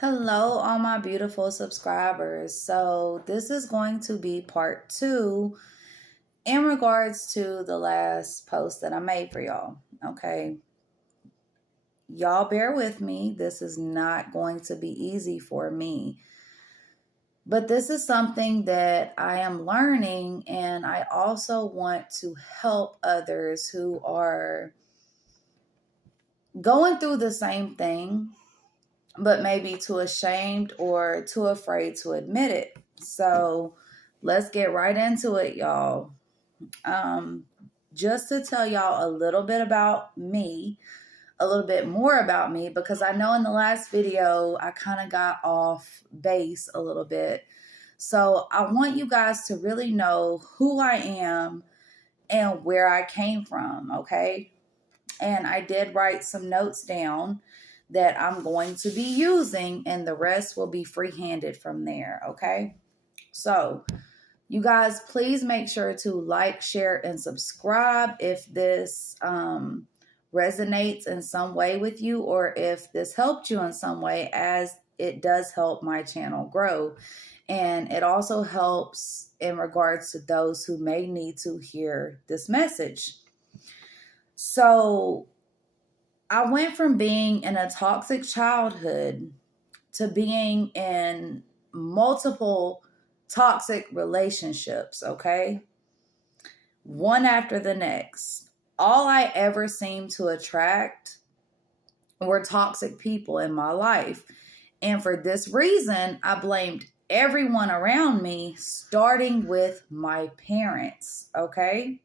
Hello, all my beautiful subscribers. So, this is going to be part two in regards to the last post that I made for y'all. Okay. Y'all bear with me. This is not going to be easy for me. But this is something that I am learning, and I also want to help others who are going through the same thing but maybe too ashamed or too afraid to admit it. So let's get right into it, y'all. Um, just to tell y'all a little bit about me, a little bit more about me, because I know in the last video I kind of got off base a little bit. So I want you guys to really know who I am and where I came from, okay? And I did write some notes down that I'm going to be using, and the rest will be free-handed from there, okay? So, you guys, please make sure to like, share, and subscribe if this resonates in some way with you, or if this helped you in some way, as it does help my channel grow. And it also helps in regards to those who may need to hear this message. So, I went from being in a toxic childhood to being in multiple toxic relationships, okay? One after the next. All I ever seemed to attract were toxic people in my life. And for this reason, I blamed everyone around me, starting with my parents, okay?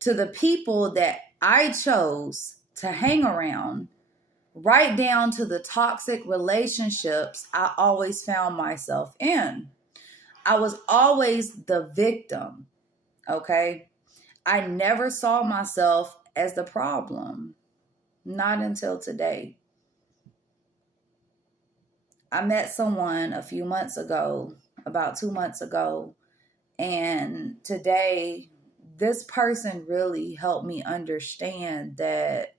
To the people that I chose to hang around, right down to the toxic relationships I always found myself in. I was always the victim, okay? I never saw myself as the problem, not until today. I met someone a few months ago, about 2 months ago, and today this person really helped me understand that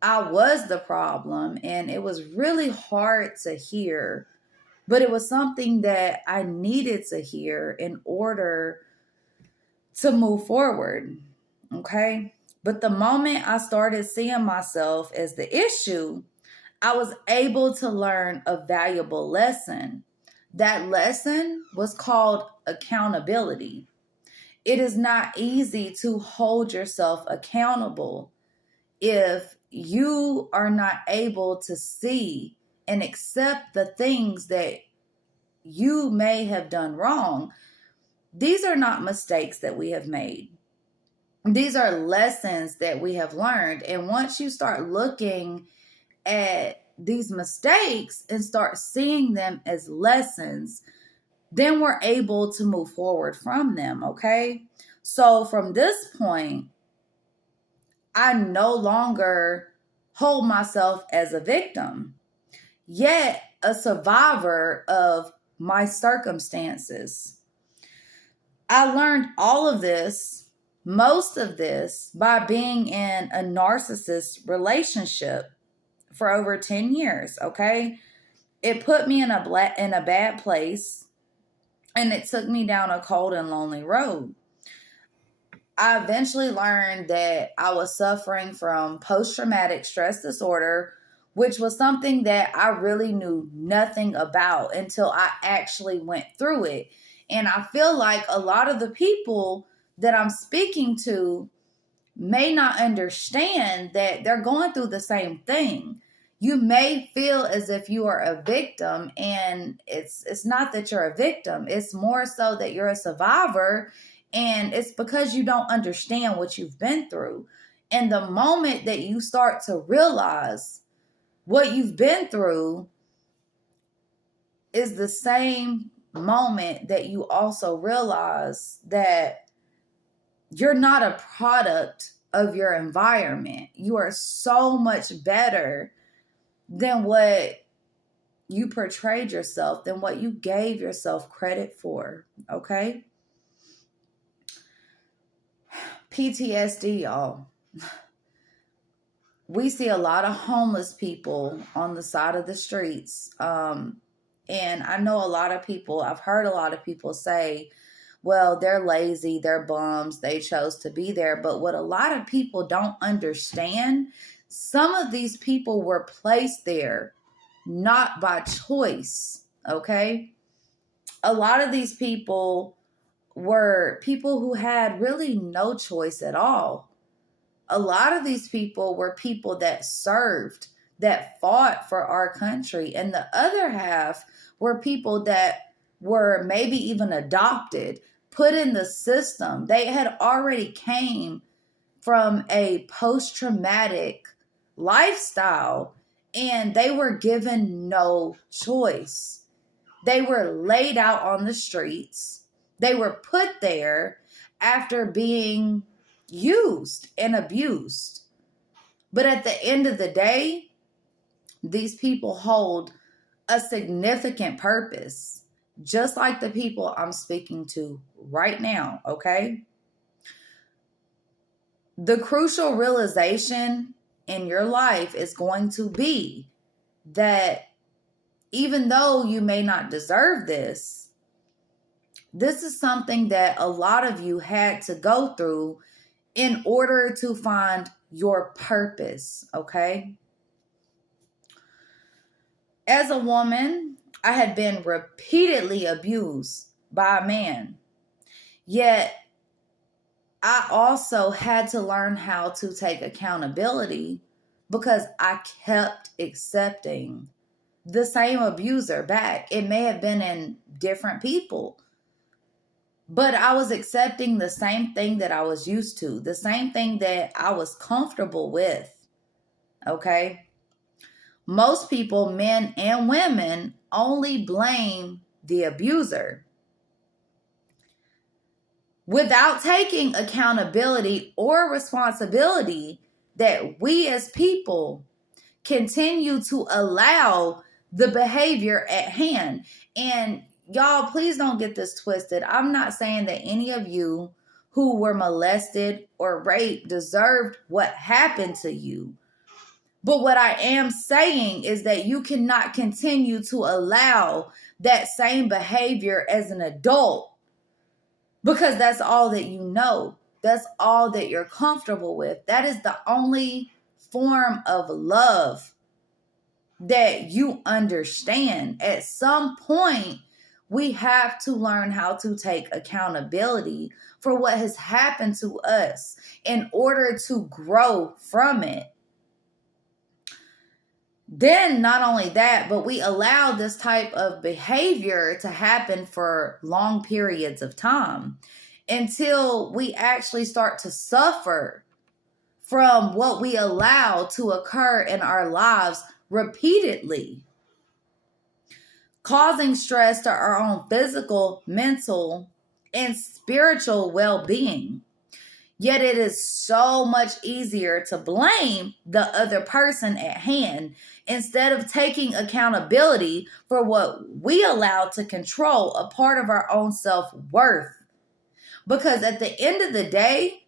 I was the problem, and it was really hard to hear, but it was something that I needed to hear in order to move forward. Okay. But the moment I started seeing myself as the issue, I was able to learn a valuable lesson. That lesson was called accountability. It is not easy to hold yourself accountable if you are not able to see and accept the things that you may have done wrong. These are not mistakes that we have made. These are lessons that we have learned. And once you start looking at these mistakes and start seeing them as lessons, then we're able to move forward from them, okay? So from this point, I no longer hold myself as a victim, yet a survivor of my circumstances. I learned all of this, most of this, by being in a narcissist relationship for over 10 years, okay? It put me in a bad place, and it took me down a cold and lonely road. I eventually learned that I was suffering from post-traumatic stress disorder, which was something that I really knew nothing about until I actually went through it. And I feel like a lot of the people that I'm speaking to may not understand that they're going through the same thing. You may feel as if you are a victim, and it's not that you're a victim. It's more so that you're a survivor, and it's because you don't understand what you've been through. And the moment that you start to realize what you've been through is the same moment that you also realize that you're not a product of your environment. You are so much better than what you portrayed yourself, than what you gave yourself credit for, okay? PTSD, y'all. we see a lot of homeless people on the side of the streets. And I know a lot of people, I've heard a lot of people say, well, they're lazy, they're bums, they chose to be there. But what a lot of people don't understand, some of these people were placed there not by choice, okay? A lot of these people were people who had really no choice at all. A lot of these people were people that served, that fought for our country. And the other half were people that were maybe even adopted, put in the system. They had already came from a post-traumatic lifestyle and they were given no choice. They were laid out on the streets. They were put there after being used and abused. But at the end of the day, these people hold a significant purpose, just like the people I'm speaking to right now, okay? The crucial realization in your life is going to be that even though you may not deserve this, this is something that a lot of you had to go through in order to find your purpose, okay? As a woman, I had been repeatedly abused by a man. Yet, I also had to learn how to take accountability because I kept accepting the same abuser back. It may have been in different people, but I was accepting the same thing that I was used to, the same thing that I was comfortable with, okay? Most people, men and women, only blame the abuser without taking accountability or responsibility that we as people continue to allow the behavior at hand. And y'all, please don't get this twisted. I'm not saying that any of you who were molested or raped deserved what happened to you. But what I am saying is that you cannot continue to allow that same behavior as an adult because that's all that you know. That's all that you're comfortable with. That is the only form of love that you understand. At some point, we have to learn how to take accountability for what has happened to us in order to grow from it. Then not only that, but we allow this type of behavior to happen for long periods of time until we actually start to suffer from what we allow to occur in our lives repeatedly, causing stress to our own physical, mental, and spiritual well-being. Yet it is so much easier to blame the other person at hand instead of taking accountability for what we allow to control a part of our own self-worth. Because at the end of the day,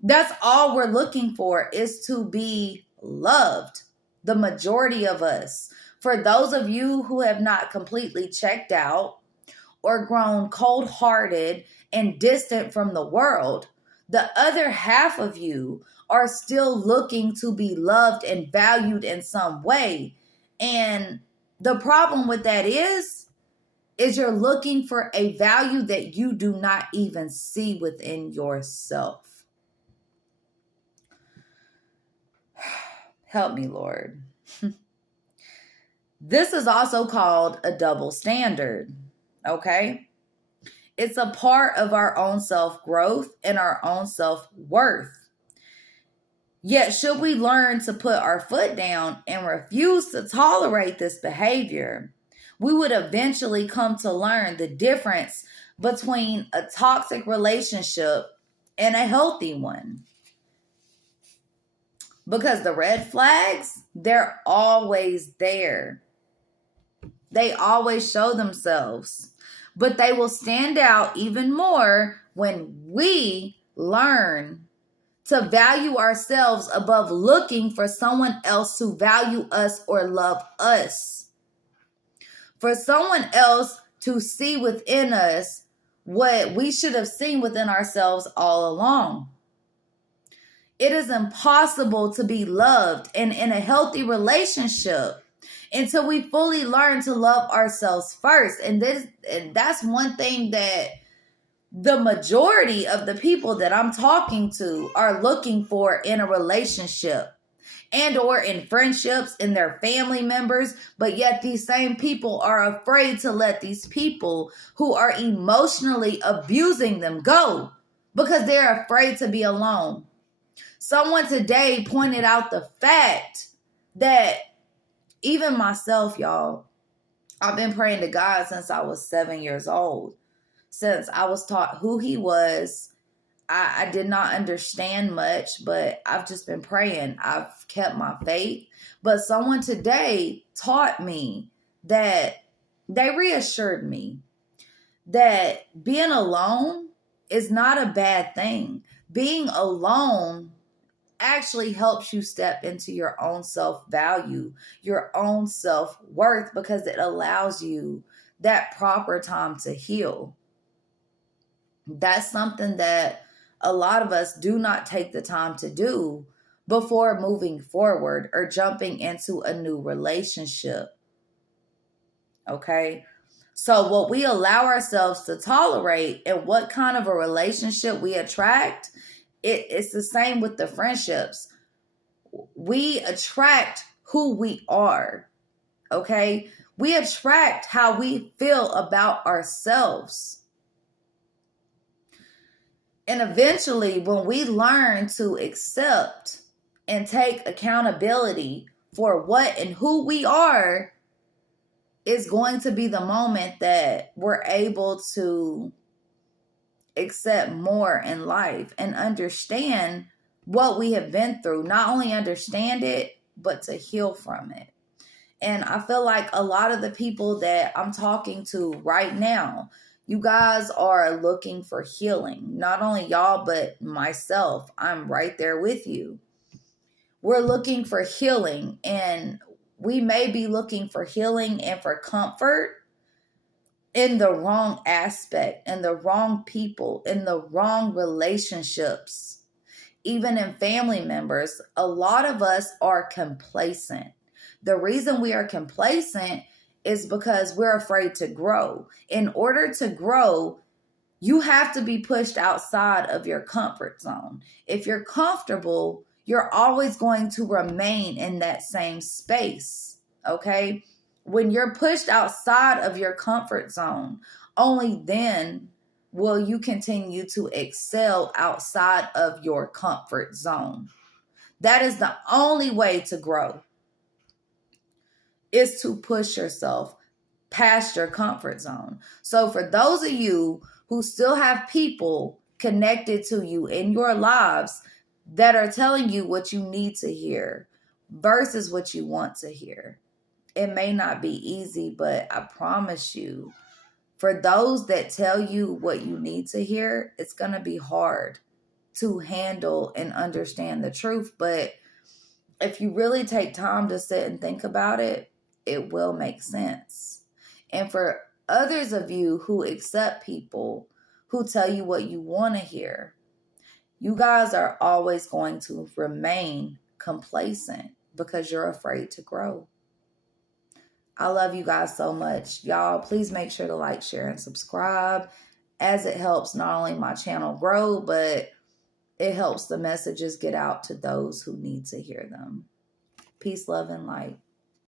that's all we're looking for is to be loved. The majority of us. For those of you who have not completely checked out or grown cold-hearted and distant from the world, the other half of you are still looking to be loved and valued in some way. And the problem with that is you're looking for a value that you do not even see within yourself. Help me, Lord. This is also called a double standard, okay? It's a part of our own self-growth and our own self-worth. Yet, should we learn to put our foot down and refuse to tolerate this behavior, we would eventually come to learn the difference between a toxic relationship and a healthy one. Because the red flags, they're always there. They always show themselves. But they will stand out even more when we learn to value ourselves above looking for someone else to value us or love us. For someone else to see within us what we should have seen within ourselves all along. It is impossible to be loved and in a healthy relationship until we fully learn to love ourselves first. And that's one thing that the majority of the people that I'm talking to are looking for in a relationship and or in friendships, in their family members. But yet these same people are afraid to let these people who are emotionally abusing them go because they're afraid to be alone. Someone today pointed out the fact that even myself, y'all, I've been praying to God since I was 7 years old. Since I was taught who he was, I did not understand much, but I've just been praying. I've kept my faith. But someone today taught me that they reassured me that being alone is not a bad thing. Being alone actually helps you step into your own self-value, your own self-worth, because it allows you that proper time to heal. That's something that a lot of us do not take the time to do before moving forward or jumping into a new relationship. Okay? So what we allow ourselves to tolerate and what kind of a relationship we attract, it's the same with the friendships. We attract who we are. Okay? We attract how we feel about ourselves. And eventually, when we learn to accept and take accountability for what and who we are, is going to be the moment that we're able to accept more in life and understand what we have been through. Not only understand it, but to heal from it. And I feel like a lot of the people that I'm talking to right now, you guys are looking for healing. Not only y'all, but myself. I'm right there with you. We're looking for healing, and we may be looking for healing and for comfort in the wrong aspect, in the wrong people, in the wrong relationships. Even in family members, a lot of us are complacent. The reason we are complacent is because we're afraid to grow. In order to grow, you have to be pushed outside of your comfort zone. If you're comfortable, you're always going to remain in that same space, okay? When you're pushed outside of your comfort zone, only then will you continue to excel outside of your comfort zone. That is the only way to grow, is to push yourself past your comfort zone. So for those of you who still have people connected to you in your lives that are telling you what you need to hear versus what you want to hear, it may not be easy, but I promise you, for those that tell you what you need to hear, it's going to be hard to handle and understand the truth. But if you really take time to sit and think about it, it will make sense. And for others of you who accept people who tell you what you want to hear, you guys are always going to remain complacent because you're afraid to grow. I love you guys so much. Y'all, please make sure to like, share, and subscribe, as it helps not only my channel grow, but it helps the messages get out to those who need to hear them. Peace, love, and light.